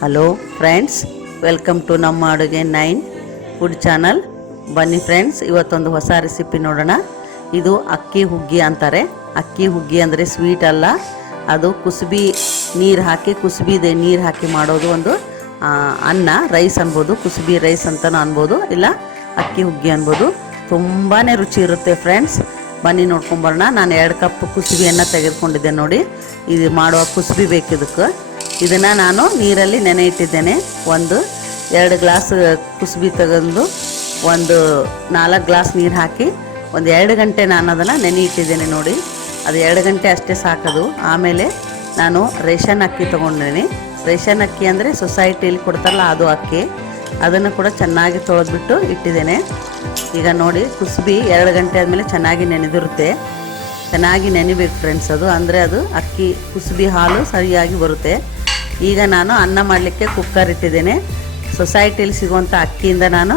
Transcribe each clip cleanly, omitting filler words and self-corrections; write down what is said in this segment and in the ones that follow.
Hello friends, welcome to ನಮ್ಮ ಅಡುಗೆ 9 food channel. ಬನ್ನಿ ಫ್ರೆಂಡ್ಸ್, ಇವತ್ತೊಂದು ಹೊಸ ರೆಸಿಪಿ ನೋಡೋಣ. ಇದು ಅಕ್ಕಿ ಹುಗ್ಗಿ ಅಂತಾರೆ. ಅಕ್ಕಿ ಹುಗ್ಗಿ ಅಂದರೆ ಸ್ವೀಟ್ ಅಲ್ಲ, ಅದು ಕುಸುಬಿ ನೀರು ಹಾಕಿ, ಕುಸುಬಿದೆ ನೀರು ಹಾಕಿ ಮಾಡೋದು ಒಂದು ಅನ್ನ, ರೈಸ್ ಅನ್ಬೋದು, ಕುಸುಬಿ ರೈಸ್ ಅಂತಲೂ ಅನ್ಬೋದು, ಇಲ್ಲ ಅಕ್ಕಿ ಹುಗ್ಗಿ ಅನ್ಬೋದು. ತುಂಬಾ ರುಚಿ ಇರುತ್ತೆ ಫ್ರೆಂಡ್ಸ್. ಬನ್ನಿ ನೋಡ್ಕೊಂಬರೋಣ. ನಾನು 2 ಕಪ್ ಕುಸುಬಿಯನ್ನು ತೆಗೆದುಕೊಂಡಿದ್ದೆ ನೋಡಿ. ಇದು ಮಾಡುವ ಕುಸುಬಿ ಬೇಕಿದ್ದಕ್ಕೆ ಇದನ್ನು ನಾನು ನೀರಲ್ಲಿ ನೆನೆ ಇಟ್ಟಿದ್ದೇನೆ. 2 ಗ್ಲಾಸ್ ಕುಸುಬಿ ತೆಗೆದು 4 ಗ್ಲಾಸ್ ನೀರು ಹಾಕಿ 2 ಗಂಟೆ ನಾನು ಅದನ್ನು ನೆನೆ ಇಟ್ಟಿದ್ದೇನೆ ನೋಡಿ. ಅದು 2 ಗಂಟೆ ಅಷ್ಟೇ ಸಾಕದು. ಆಮೇಲೆ ನಾನು ರೇಷನ್ ಅಕ್ಕಿ ತೊಗೊಂಡೇನೆ. ರೇಷನ್ ಅಕ್ಕಿ ಅಂದರೆ ಸೊಸೈಟಿಯಲ್ಲಿ ಕೊಡ್ತಾರಲ್ಲ ಅದು ಅಕ್ಕಿ. ಅದನ್ನು ಕೂಡ ಚೆನ್ನಾಗಿ ತೊಳೆದ್ಬಿಟ್ಟು ಇಟ್ಟಿದ್ದೇನೆ. ಈಗ ನೋಡಿ, ಕುಸುಬಿ 2 ಗಂಟೆ ಆದಮೇಲೆ ಚೆನ್ನಾಗಿ ನೆನೆದಿರುತ್ತೆ. ಚೆನ್ನಾಗಿ ನೆನಿಬೇಕು ಫ್ರೆಂಡ್ಸ್, ಅದು ಅಂದರೆ ಅದು ಅಕ್ಕಿ ಕುಸುಬಿ ಹಾಲು ಸರಿಯಾಗಿ ಬರುತ್ತೆ. ಈಗ ನಾನು ಅನ್ನ ಮಾಡಲಿಕ್ಕೆ ಕುಕ್ಕರ್ ಇಟ್ಟಿದ್ದೇನೆ. ಸೊಸೈಟಿಯಲ್ಲಿ ಸಿಗುವಂಥ ಅಕ್ಕಿಯಿಂದ ನಾನು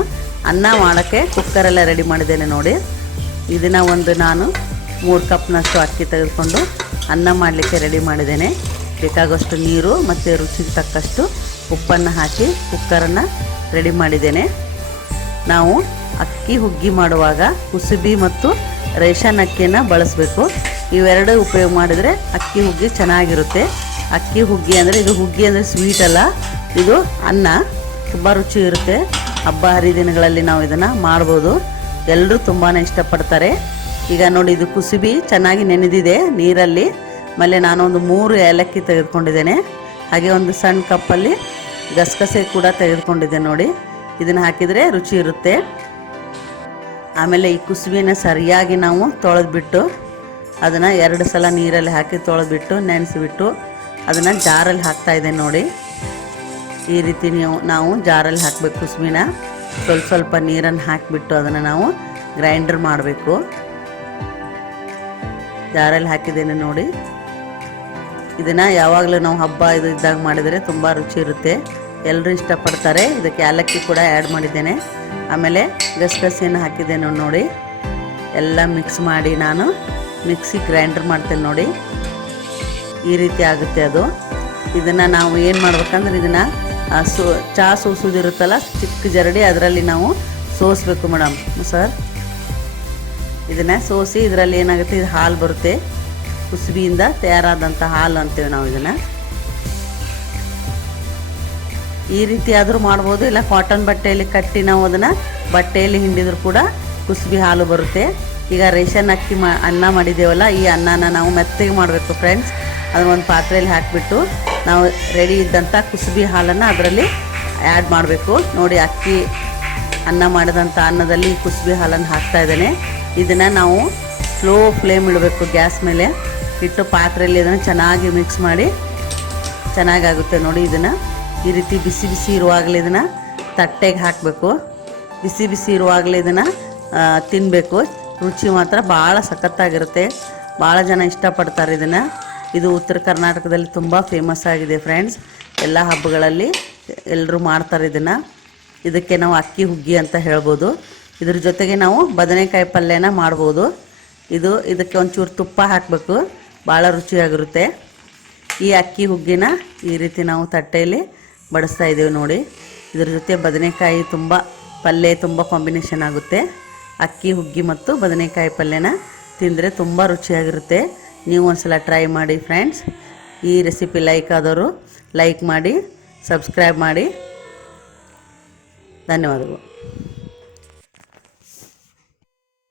ಅನ್ನ ಮಾಡೋಕ್ಕೆ ಕುಕ್ಕರೆಲ್ಲ ರೆಡಿ ಮಾಡಿದ್ದೇನೆ ನೋಡಿ. ಇದನ್ನು ನಾನು 3 ಕಪ್ನಷ್ಟು ಅಕ್ಕಿ ತೆಗೆದುಕೊಂಡು ಅನ್ನ ಮಾಡಲಿಕ್ಕೆ ರೆಡಿ ಮಾಡಿದ್ದೇನೆ. ಬೇಕಾಗುವಷ್ಟು ನೀರು ಮತ್ತು ರುಚಿಗೆ ತಕ್ಕಷ್ಟು ಉಪ್ಪನ್ನು ಹಾಕಿ ಕುಕ್ಕರನ್ನು ರೆಡಿ ಮಾಡಿದ್ದೇನೆ. ನಾವು ಅಕ್ಕಿ ಹುಗ್ಗಿ ಮಾಡುವಾಗ ಕುಸುಬಿ ಮತ್ತು ರೇಷನ್ ಅಕ್ಕಿಯನ್ನು ಬಳಸಬೇಕು. ಇವೆರಡು ಉಪಯೋಗ ಮಾಡಿದರೆ ಅಕ್ಕಿ ಹುಗ್ಗಿ ಚೆನ್ನಾಗಿರುತ್ತೆ. ಅಕ್ಕಿ ಹುಗ್ಗಿ ಅಂದರೆ, ಇದು ಹುಗ್ಗಿ ಅಂದರೆ ಸ್ವೀಟ್ ಅಲ್ಲ, ಇದು ಅನ್ನ. ತುಂಬ ರುಚಿ ಇರುತ್ತೆ. ಹಬ್ಬ ಹರಿದಿನಗಳಲ್ಲಿ ನಾವು ಇದನ್ನು ಮಾಡ್ಬೋದು. ಎಲ್ಲರೂ ತುಂಬಾ ಇಷ್ಟಪಡ್ತಾರೆ. ಈಗ ನೋಡಿ, ಇದು ಕುಸುಬಿ ಚೆನ್ನಾಗಿ ನೆನೆದಿದೆ ನೀರಲ್ಲಿ. ಆಮೇಲೆ ನಾನೊಂದು 3 ಏಲಕ್ಕಿ ತೆಗೆದುಕೊಂಡಿದ್ದೇನೆ. ಹಾಗೆ ಒಂದು ಸಣ್ಣ ಕಪ್ಪಲ್ಲಿ ಗಸಗಸೆ ಕೂಡ ತೆಗೆದುಕೊಂಡಿದ್ದೆ ನೋಡಿ. ಇದನ್ನು ಹಾಕಿದರೆ ರುಚಿ ಇರುತ್ತೆ. ಆಮೇಲೆ ಈ ಕುಸುಬಿನ ಸರಿಯಾಗಿ ನಾವು ತೊಳೆದ್ಬಿಟ್ಟು ಅದನ್ನು 2 ಸಲ ನೀರಲ್ಲಿ ಹಾಕಿ ತೊಳೆದ್ಬಿಟ್ಟು ನೆನೆಸಿಬಿಟ್ಟು ಅದನ್ನು ಜಾರಲ್ಲಿ ಹಾಕ್ತಾಯಿದ್ದೆ ನೋಡಿ. ಈ ರೀತಿ ನಾವು ಜಾರಲ್ಲಿ ಹಾಕಬೇಕು. ಕುಸುಬಿನ ಸ್ವಲ್ಪ ನೀರನ್ನು ಹಾಕಿಬಿಟ್ಟು ಅದನ್ನು ನಾವು ಗ್ರೈಂಡರ್ ಮಾಡಬೇಕು. ಜಾರಲ್ಲಿ ಹಾಕಿದ್ದೇನೆ ನೋಡಿ. ಇದನ್ನು ಯಾವಾಗಲೂ ನಾವು ಹಬ್ಬ ಇದು ಇದ್ದಾಗ ಮಾಡಿದರೆ ತುಂಬ ರುಚಿ ಇರುತ್ತೆ. ಎಲ್ಲರೂ ಇಷ್ಟಪಡ್ತಾರೆ. ಇದಕ್ಕೆ ಏಲಕ್ಕಿ ಕೂಡ ಆ್ಯಡ್ ಮಾಡಿದ್ದೇನೆ. ಆಮೇಲೆ ಗಸಗಸೆಯನ್ನು ಹಾಕಿದ್ದೇನೆ ನೋಡಿ. ಎಲ್ಲ ಮಿಕ್ಸ್ ಮಾಡಿ ನಾನು ಮಿಕ್ಸಿ ಗ್ರೈಂಡರ್ ಮಾಡ್ತೇನೆ ನೋಡಿ. ಈ ರೀತಿ ಆಗುತ್ತೆ ಅದು. ಇದನ್ನು ನಾವು ಏನು ಮಾಡ್ಬೇಕಂದ್ರೆ, ಇದನ್ನು ಚಹಾ ಸೋಸೋದಿರುತ್ತಲ್ಲ, ಚಿಕ್ಕ ಜರಡಿ, ಅದರಲ್ಲಿ ನಾವು ಸೋಸಬೇಕು ಮೇಡಮ್ ಸರ್. ಇದನ್ನು ಸೋಸಿ ಇದರಲ್ಲಿ ಏನಾಗುತ್ತೆ, ಇದು ಹಾಲು ಬರುತ್ತೆ. ಕುಸುಬಿಯಿಂದ ತಯಾರಾದಂಥ ಹಾಲು ಅಂತೇವೆ ನಾವು ಇದನ್ನು. ಈ ರೀತಿ ಆದರೂ ಮಾಡ್ಬೋದು, ಇಲ್ಲ ಕಾಟನ್ ಬಟ್ಟೆಯಲ್ಲಿ ಕಟ್ಟಿ ನಾವು ಅದನ್ನು ಬಟ್ಟೆಯಲ್ಲಿ ಹಿಂಡಿದ್ರು ಕೂಡ ಕುಸುಬಿ ಹಾಲು ಬರುತ್ತೆ. ಈಗ ರೇಷನ್ ಅಕ್ಕಿ ಅನ್ನ ಮಾಡಿದ್ದೇವಲ್ಲ, ಈ ಅನ್ನನ ನಾವು ಮೆತ್ತಗೆ ಮಾಡಬೇಕು ಫ್ರೆಂಡ್ಸ್. ಅದನ್ನು ಒಂದು ಪಾತ್ರೆಯಲ್ಲಿ ಹಾಕಿಬಿಟ್ಟು ನಾವು ರೆಡಿ ಇದ್ದಂಥ ಕುಸುಬಿ ಹಾಲನ್ನು ಅದರಲ್ಲಿ ಆ್ಯಡ್ ಮಾಡಬೇಕು ನೋಡಿ. ಅಕ್ಕಿ ಅನ್ನ ಮಾಡಿದಂಥ ಅನ್ನದಲ್ಲಿ ಕುಸುಬಿ ಹಾಲನ್ನು ಹಾಕ್ತಾ ಇದ್ದೇನೆ. ಇದನ್ನು ನಾವು ಸ್ಲೋ ಫ್ಲೇಮ್ ಇಡಬೇಕು, ಗ್ಯಾಸ್ ಮೇಲೆ ಇಟ್ಟು ಪಾತ್ರೆಯಲ್ಲಿ ಇದನ್ನು ಚೆನ್ನಾಗಿ ಮಿಕ್ಸ್ ಮಾಡಿ ಚೆನ್ನಾಗಾಗುತ್ತೆ ನೋಡಿ. ಇದನ್ನು ಈ ರೀತಿ ಬಿಸಿ ಬಿಸಿ ಇರುವಾಗಲೇ ಇದನ್ನು ತಟ್ಟೆಗೆ ಹಾಕಬೇಕು. ಬಿಸಿ ಬಿಸಿ ಇರುವಾಗಲೇ ಇದನ್ನು ತಿನ್ನಬೇಕು. ರುಚಿ ಮಾತ್ರ ಭಾಳ ಸಖತ್ತಾಗಿರುತ್ತೆ. ಭಾಳ ಜನ ಇಷ್ಟಪಡ್ತಾರೆ ಇದನ್ನು. ಇದು ಉತ್ತರ ಕರ್ನಾಟಕದಲ್ಲಿ ತುಂಬ ಫೇಮಸ್ ಆಗಿದೆ ಫ್ರೆಂಡ್ಸ್. ಎಲ್ಲ ಹಬ್ಬಗಳಲ್ಲಿ ಎಲ್ಲರೂ ಮಾಡ್ತಾರೆ ಇದನ್ನು. ಇದಕ್ಕೆ ನಾವು ಅಕ್ಕಿ ಹುಗ್ಗಿ ಅಂತ ಹೇಳ್ಬೋದು. ಇದ್ರ ಜೊತೆಗೆ ನಾವು ಬದನೆಕಾಯಿ ಪಲ್ಯನ ಮಾಡ್ಬೋದು. ಇದಕ್ಕೆ ಒಂಚೂರು ತುಪ್ಪ ಹಾಕಬೇಕು, ಭಾಳ ರುಚಿಯಾಗಿರುತ್ತೆ. ಈ ಅಕ್ಕಿ ಹುಗ್ಗಿನ ಈ ರೀತಿ ನಾವು ತಟ್ಟೆಯಲ್ಲಿ ಬಡಿಸ್ತಾ ಇದ್ದೀವಿ ನೋಡಿ. ಇದ್ರ ಜೊತೆ ಬದನೆಕಾಯಿ ಪಲ್ಯ ತುಂಬ ಕಾಂಬಿನೇಷನ್ ಆಗುತ್ತೆ. ಅಕ್ಕಿ ಹುಗ್ಗಿ ಮತ್ತು ಬದನೆಕಾಯಿ ಪಲ್ಯನ ತಿಂದರೆ ತುಂಬ ರುಚಿಯಾಗಿರುತ್ತೆ. ನೀವು ಒಂದ್ಸಲ ಟ್ರೈ ಮಾಡಿ ಫ್ರೆಂಡ್ಸ್. ಈ ರೆಸಿಪಿ ಲೈಕ್ ಆದವರು ಲೈಕ್ ಮಾಡಿ, ಸಬ್ಸ್ಕ್ರೈಬ್ ಮಾಡಿ. ಧನ್ಯವಾದಗಳು.